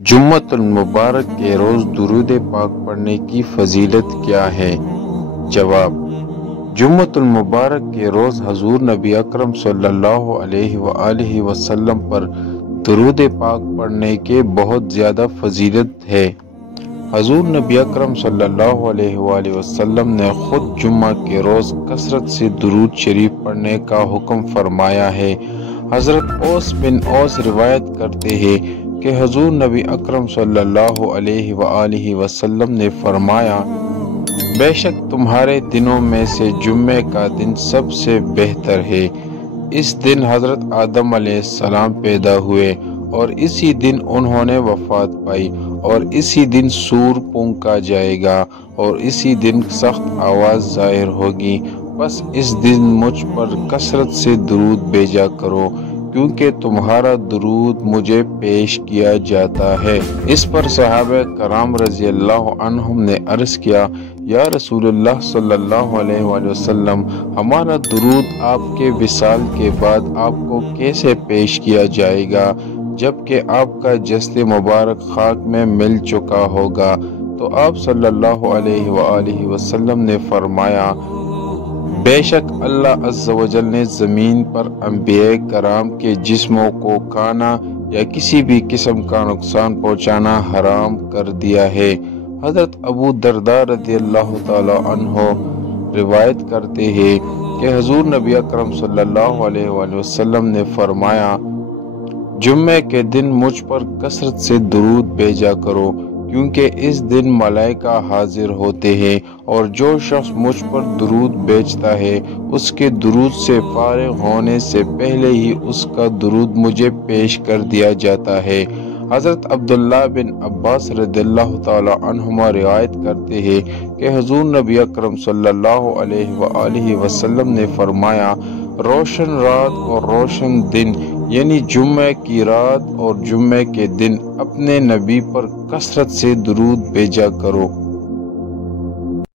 جمعۃ المبارک کے روز درود پاک پڑھنے کی فضیلت کیا ہے؟ جواب: جمعۃ المبارک کے روز حضور نبی اکرم صلی اللہ علیہ وآلہ وسلم پر درود پاک پڑھنے کے بہت زیادہ فضیلت ہے۔ حضور نبی اکرم صلی اللہ علیہ وآلہ وسلم نے خود جمعہ کے روز کثرت سے درود شریف پڑھنے کا حکم فرمایا ہے۔ حضرت اوس بن اوس روایت کرتے ہیں کہ حضور نبی اکرم صلی اللہ علیہ وآلہ وسلم نے فرمایا: بے شک تمہارے دنوں میں سے جمعے کا دن سب سے بہتر ہے۔ اس دن حضرت آدم علیہ السلام پیدا ہوئے اور اسی دن انہوں نے وفات پائی، اور اسی دن سور پھونکا جائے گا اور اسی دن سخت آواز ظاہر ہوگی۔ بس اس دن مجھ پر کثرت سے درود بھیجا کرو، کیونکہ تمہارا درود مجھے پیش کیا جاتا ہے۔ اس پر صحابہ کرام رضی اللہ عنہم نے عرض کیا: یا رسول اللہ صلی اللہ علیہ وآلہ وسلم، ہمارا درود آپ کے وصال کے بعد آپ کو کیسے پیش کیا جائے گا، جبکہ آپ کا جسد مبارک خاک میں مل چکا ہوگا؟ تو آپ صلی اللہ علیہ وآلہ وسلم نے فرمایا: بے شک اللہ عز و جل نے زمین پر انبیاء کرام کے جسموں کو کھانا یا کسی بھی قسم کا نقصان پہنچانا حرام کر دیا ہے۔ حضرت ابو درداء رضی اللہ تعالی عنہ روایت کرتے ہیں کہ حضور نبی اکرم صلی اللہ علیہ وآلہ وسلم نے فرمایا: جمعے کے دن مجھ پر کثرت سے درود بھیجا کرو، کیونکہ اس دن ملائکہ حاضر ہوتے ہیں، اور جو شخص مجھ پر درود بھیجتا ہے اس کے درود سے فارغ ہونے سے پہلے ہی اس کا درود مجھے پیش کر دیا جاتا ہے۔ حضرت عبداللہ بن عباس رضی اللہ تعالی عنہما روایت کرتے ہیں کہ حضور نبی اکرم صلی اللہ علیہ وآلہ وسلم نے فرمایا: روشن رات اور روشن دن، یعنی جمعہ کی رات اور جمعہ کے دن، اپنے نبی پر کثرت سے درود بھیجا کرو۔